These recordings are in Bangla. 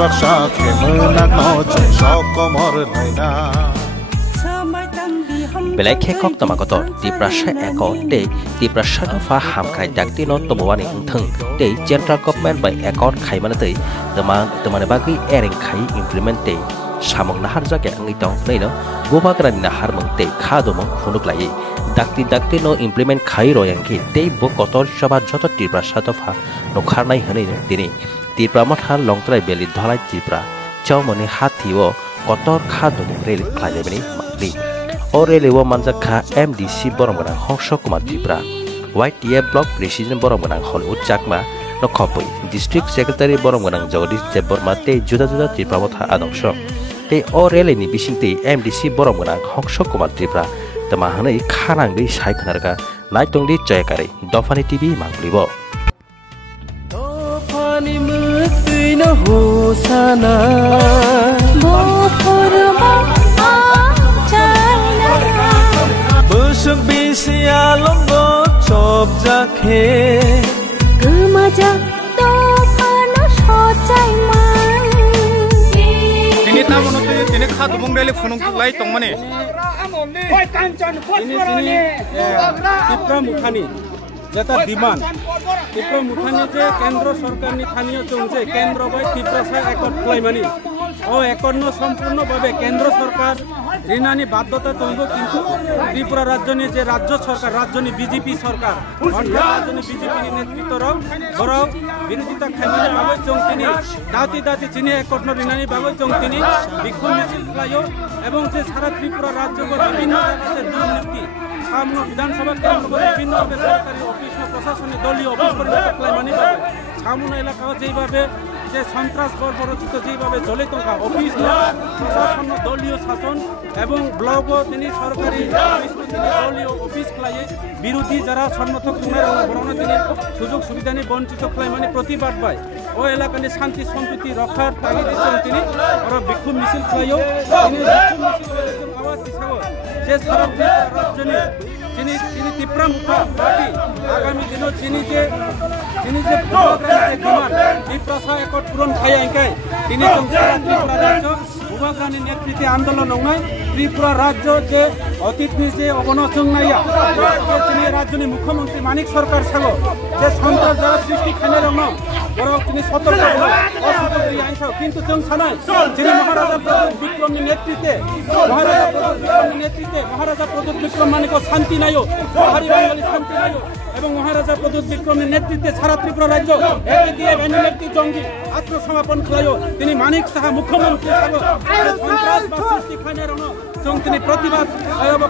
baksa kemenak no sokomor naina Belai kekok tamakoto di prasa eko de di prasa fa hamkai dakti no tomowani untheng de central government by ekor khai manatei temane bagi ering khai implement de samong nahar jake angi tong nei no bobakran nahar mangte khadomong funuklai dakti no implement khai royangki de bo kotor sabar joto di prasa fa no kharnai hanei dini di pramotha longtrai beli dhalai tipra chaumoni hathiwo kotor khadomong rel khlaibeni makli Orelewo manjakha MDC boromgonang Hongso Kumar Tripura YTF block president boromgonang Hol Uchakma Nokhopui district secretary boromgonang Jagdish Deborma te juda Tripura motha adongso te oreleni bisingte MDC boromgonang Hongso Kumar Tripura tamahanai khanangri saikhanarga naitongdi joyakari Dofani TV manglibo Dofani muktina hosana Busuk bisia lombok chop jakhe Kemajak dofano sojai man Tini tamono tini khadumong rele phunung lai tongmane ini Tripura Mukhani jata demand Tripura Mukhani je kendro sarkar ni thaniyo chongche kendro bai Tripura sa ekot khlaimani o ekot no সম্পূর্ণ ভাবে কেন্দ্র সরকার ঋণানি বাধ্যতা তৈব কিন্তু ত্রিপুরা রাজ্যনি যে রাজ্য সরকার রাজ্যনি বিজেপি সরকার অর্থাৎ রাজ্যনি বিজেপি নেতৃত্বর বড় বিরোধিতা খাইমানি ভাবে চংতিনি দাতি চিনি একট ঋণানি ভাবে চংতিনি বিক্ষোভ মিছিল খাইও এবং যে সারা ত্রিপুরা রাজ্যকে বিভিন্ন জায়গাতে দুর্নীতি সামনে বিধানসভা কেন্দ্র বিভিন্ন বেসরকারি অফিস প্রশাসনিক দলীয় অফিস পরিবর্তন খাইমানি ভাবে সামনে এলাকা যেভাবে যে সন্ত্রাস বর্বরচিত যেভাবে চলে থাকা অফিস প্রশাসন দলীয় শাসন এবং ব্লকও তিনি সরকারি দলীয় অফিস খাইয়ে বিরোধী যারা সমর্থক বরণে তিনি সুযোগ সুবিধা নিয়ে বঞ্চিত খাই মানে প্রতিবাদ পায় ও এলাকার শান্তি সম্প্রীতি রক্ষার তাগিদ দিচ্ছেন তিনি ওরা বিক্ষোভ মিছিল খাইও তিনি বিক্ষোভ মিছিল আওয়াজ হিসাবে যে সারা রাজ্যনি তিনি ত্রিপুরা মুখা পার্টি আগামী দিনও তিনি যে ত্রিপুরা একট পূরণ খাই আইকাই তিনি ত্রিপুরা রাজ্য ভূভাগ্রানি নেতৃত্বে আন্দোলন নয় ত্রিপুরা রাজ্য যে অতীত যে অবনচং নাইয়া তিনি রাজ্যনি মুখ্যমন্ত্রী মানিক সরকার সাগো যে সন্ত্রাস যারা সৃষ্টি খানে রং বড় তিনি সতর্ক কিন্তু চং সানায় যিনি মহারাজা প্রদীপ বিক্রমের নেতৃত্বে মহারাজা প্রদীপ বিক্রম মানিক শান্তি নাইও পাহাড়ি বাঙালি শান্তি নাইও এবং মহারাজা প্রদীপ বিক্রমের নেতৃত্বে সারা ত্রিপুরা রাজ্য একটি জঙ্গি আত্মসমর্পণ খেলাইও তিনি মানিক সাহা মুখ্যমন্ত্রী সন্ত্রাস বা সৃষ্টি খানে রং তিনি প্রতিবাদ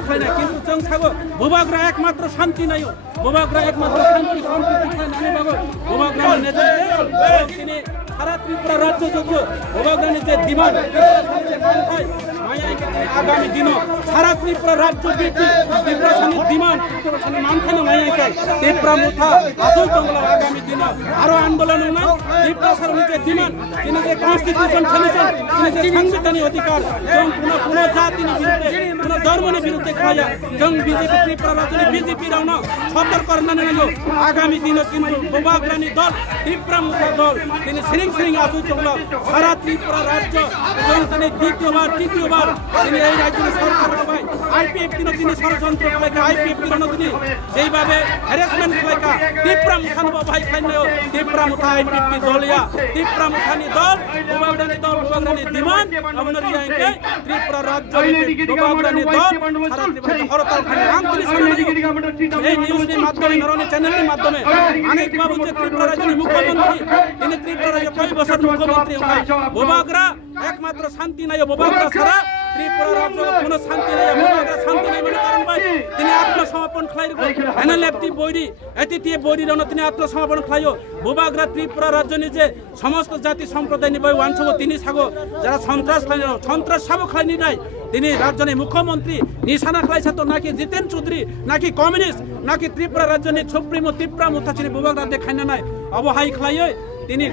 খায় না কিন্তু চং সাগো ভূভাগরা একমাত্র শান্তি নাইও ভূভাগরা একমাত্র শান্তি সম্প্রীতি খায় নানি বাবু ভূভাগ্রামের নেতৃত্বে তিনি সারা ত্রিপুরা রাজ্য যোগ্য ভূভাগ্রামের যে ডিমান্ড আগামী দিনও সারা ত্রিপুরা রাজ্য ত্রিপুরা ডিমান্ড মানখানে মায়াইকাই ত্রিপুরা মুঠা আসল বাংলা আগামী দিন আরো আন্দোলন না ত্রিপুরা সরকারের যে ডিমান্ড তিনি যে কনস্টিটিউশন কমিশন তিনি যে সাংবিধানিক অধিকার কোন জাতির বিরুদ্ধে কোন ধর্মের বিরুদ্ধে খায়া জং বিজেপি ত্রিপুরা রাজ্যের বিজেপি রাউনা সতর্ক করনানি নাইও আগামী দিনে কিন্তু ভূভাগ্রানি দল ত্রিপুরা মুঠা দল তিনি সিরিং আসল বাংলা সারা ত্রিপুরা রাজ্য এবং তিনি তৃতীয়বার তিনি এই রাজ্যের সরকার ভাই আইপিএফ তিনি ষড়যন্ত্র করেকা আইপিএফ তিনি যেইভাবে হ্যারাসমেন্ট করেকা ত্রিপুরা মুখান ভাই খাইনাও ত্রিপুরা মুখা আইপিএফ দলিয়া ত্রিপুরা মুখানি দল ভূভাগ্রানি ডিমান্ড আপনার ইয়াকে ত্রিপুরা রাজ্য ভূভাগ্রানি দল সারা ত্রিপুরা হরতাল খানে আন্তরিক এই নিউজের মাধ্যমে নরনি চ্যানেলের মাধ্যমে অনেক বাবু যে ত্রিপুরা রাজ্যের মুখ্যমন্ত্রী তিনি ত্রিপুরা রাজ্য কয় বছর মুখ্যমন্ত্রী ভূভাগ্রা একমাত্র শান্তি নাই ভূভাগ্রা ছাড়া ত্রিপুরা রাজ্য কোনো শান্তি নাই ভূভাগ্রা শান্তি নাই মানে কারণ ভাই তিনি আত্মসমর্পণ খাই এনএলএফটি বৈরি এটিটিএ বৈরি রণ তিনি আত্মসমর্পণ খাইও ভূভাগ্রা ত্রিপুরা রাজ্য নিজে সমস্ত জাতি সম্প্রদায় নিবাই ওয়ানসব তিনি সাগো যারা সন্ত্রাস খাই সন্ত্রাস সাবো খাইনি নাই তিনি রাজ্যের মুখ্যমন্ত্রী নিশানা খাইছে তো নাকি জিতেন চৌধুরী নাকি কমিউনিস্ট নাকি ত্রিপুরা রাজ্যের সুপ্রিমো ত্রিপুরা মুথা তিনি ভূভাগ্রা দেখাই না নাই অবহাই খাইয়ে তিনি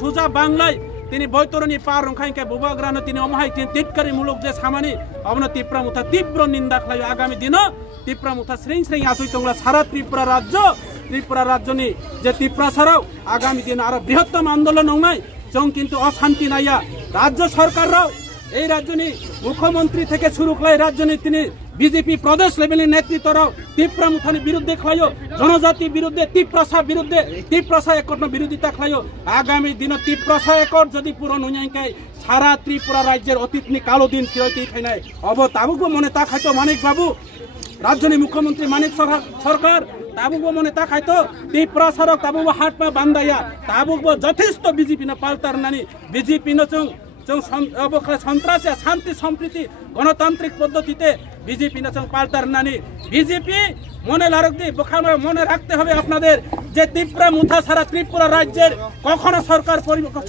সুজা বাংলায় তিনি বৈতরণী পার রংখাইকে ভূভাগ্রানো তিনি অমহাই তিনি তিটকারি মূলক যে সামানি অবন ত্রিপুরা মুথা তীব্র নিন্দা খাই আগামী দিন ত্রিপুরা মুথা শ্রেণী আসুই তোমরা সারা ত্রিপুরা রাজ্য ত্রিপুরা রাজ্যনি যে ত্রিপুরা ছাড়াও আগামী দিন আরো বৃহত্তম আন্দোলন নাই কিন্তু অশান্তি নাইয়া রাজ্য সরকাররাও এই রাজ্যনি মুখ্যমন্ত্রী থেকে শুরু করে রাজ্যনি তিনি বিজেপি প্রদেশ লেভেলের নেতৃত্বরাও তীব্রা মুথানি বিরুদ্ধে খাইও জনজাতি বিরুদ্ধে তীব্রসা একট বিরোধিতা খাইও আগামী দিন তীব্রসা একট যদি পূরণ হইয়াই সারা ত্রিপুরা রাজ্যের অতীতনি কালো দিন ফিরতেই খাইনাই অব তাবুকও মনে তা খাইতো মানিক বাবু রাজ্যনি মুখ্যমন্ত্রী মানিক সরকার তাবুকও মনে তা খাইতো ত্রিপুরা সড়ক তাবুকও হাট পা বান্ধাইয়া তাবুকও যথেষ্ট বিজেপি না পাল্টার নানি বিজেপি নচং সন্ত্রাসে শান্তি সম্প্রীতি গণতান্ত্রিক পদ্ধতিতে বিজেপি নাচং পাল্টার নানি বিজেপি মনে মনে রাখতে হবে আপনাদের যে তীব্রা মুথা সারা ত্রিপুরা রাজ্যের কখনো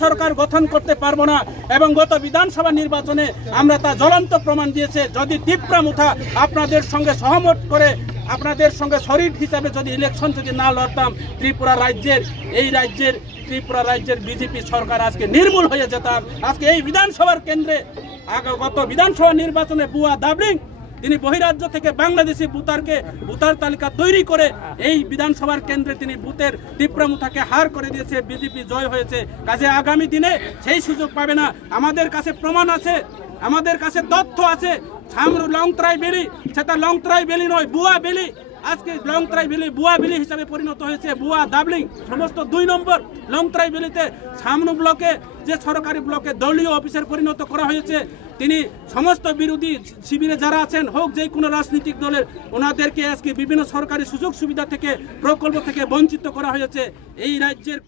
সরকার গঠন করতে পারবো না এবং গত বিধানসভা নির্বাচনে আমরা তা জ্বলন্ত প্রমাণ দিয়েছে যদি তীব্রা মুথা আপনাদের সঙ্গে সহমত করে আপনাদের সঙ্গে শরিক হিসাবে যদি ইলেকশন যদি না লড়তাম ত্রিপুরা রাজ্যের বিজেপি সরকার আজকে নির্মূল হয়ে যেতাম আজকে এই বিধানসভার কেন্দ্রে গত বিধানসভা নির্বাচনে বুয়া দাবলিং তিনি বহিরাজ্য থেকে বাংলাদেশি বুতার তালিকা তৈরি করে এই বিধানসভার কেন্দ্রে তিনি বুথের তীব্রা মুথাকে হার করে দিয়েছে বিজেপি জয় হয়েছে কাজে আগামী দিনে সেই সুযোগ পাবে না আমাদের কাছে প্রমাণ আছে আমাদের কাছে তথ্য আছে ছামরু লংত্রাই বেলি সেটা লংত্রাই বেলি নয় বুয়া বেলি আজকে লংত্রাই বেলি বুয়া বেলি হিসাবে পরিণত হয়েছে বুয়া দাবলিং সমস্ত 2 নম্বর লংত্রাই বেলিতে ছামরু ব্লকে যে সরকারি ব্লকে দলীয় অফিসের পরিণত করা হয়েছে তিনি সমস্ত বিরোধী শিবিরে যারা আছেন হোক যে কোনো রাজনৈতিক দলের ওনাদেরকে আজকে বিভিন্ন সরকারি সুযোগ সুবিধা থেকে প্রকল্প থেকে বঞ্চিত করা হয়েছে এই রাজ্যের